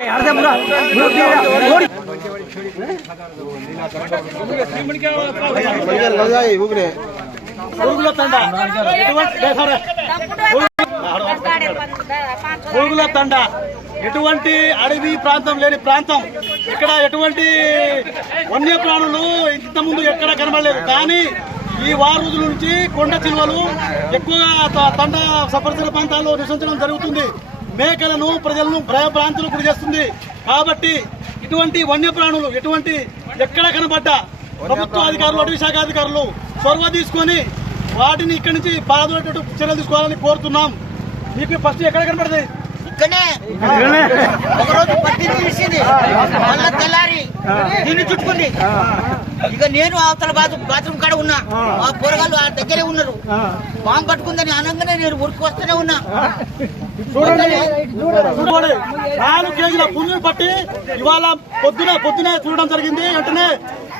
పురుగుల తండ ఎటువంటి అడవి ప్రాంతం లేని ప్రాంతం. ఇక్కడ ఎటువంటి వన్యప్రాణులు ఇంతకుముందు ఎక్కడ కనబడలేదు. కానీ ఈ 6 రోజుల నుంచి కొండ చిలువలు ఎక్కువగా తండ సపరిసర ప్రాంతాల్లో నివసించడం జరుగుతుంది. మేకలను ప్రజలను భయభ్రాంతులు గురి చేస్తుంది. కాబట్టి ఇటువంటి వన్యప్రాణులు ఎటువంటి ఎక్కడ కనబడ్డా ప్రభుత్వ అధికారులు, అటవీ శాఖ అధికారులు చొరవ తీసుకొని వాటిని ఇక్కడి నుంచి పారదోలేటట్టు చర్యలు తీసుకోవాలని కోరుతున్నాం. మీకు ఫస్ట్ ఎక్కడ కనబడుతుంది? ఇక్కడనే ఒకరోజు పట్టి తీసింది, మళ్ళా తెల్లారి దీన్ని చుట్టుకుంది. ఇక నేను అవతల బాత్రూమ్ కాడ ఉన్నా, ఆ పోరగాళ్ళు ఆ దగ్గరే ఉన్నారు. బాంబు పట్టుకుందని అనగానే నేను ఉరికి వస్తూనే ఉన్నా. చూడండి 4 కేజీల పుంజుని పట్టి ఇవాళ పొద్దునే చూడడం జరిగింది. వెంటనే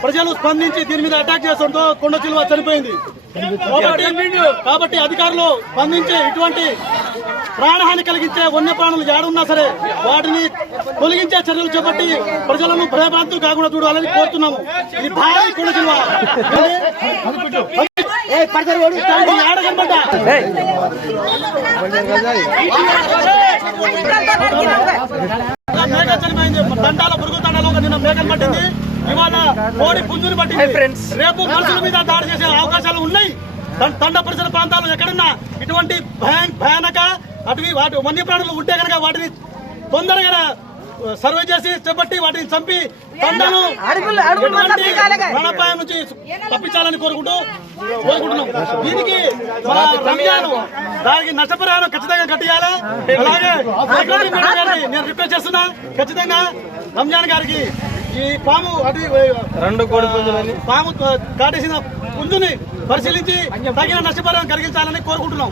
ప్రజలు స్పందించి దీని మీద అటాక్ చేసడంతో కొండ చిలువ చనిపోయింది. కాబట్టి అధికారులు స్పందించి ఇటువంటి ప్రాణహాని కలిగించే వన్యప్రాణులు ఏడున్నా సరే వాటిని తొలగించే చర్యలు చేపట్టి ప్రజలను భయభ్రాంతులు కాకుండా చూడాలని కోరుతున్నాము. ఇది భారీ కొండ చిలువ. మేక చనిపోయింది. దండాల పురుగు తండాలో నిన్న మేకలు పట్టింది, ఇవాళ కోడి పుంజుని పట్టింది. రేపు మనుషుల మీద దాడి చేసే అవకాశాలు ఉన్నాయి. తండ పరిసర ప్రాంతాలు ఎక్కడున్నా ఇటువంటి భయానక అటవీ వన్యప్రాణులు ఉంటే కనుక వాటిని తొందరగా సర్వే చేసి చేపట్టి వాటిని చంపి తండను ప్రాణాపాయం నుంచి తప్పించాలని కోరుకుంటున్నాం. దీనికి మన రంజాన్ దానికి నష్టపరిహారం ఖచ్చితంగా కట్టియాలి. అలాగే నేను రిక్వెస్ట్ చేస్తున్నా, ఖచ్చితంగా రంజాన్ గారికి ఈ పాము పాము కాటేసిన పుంజుని పరిశీలించి తగిన నష్టపరిహారం కలిగించాలని కోరుకుంటున్నాం.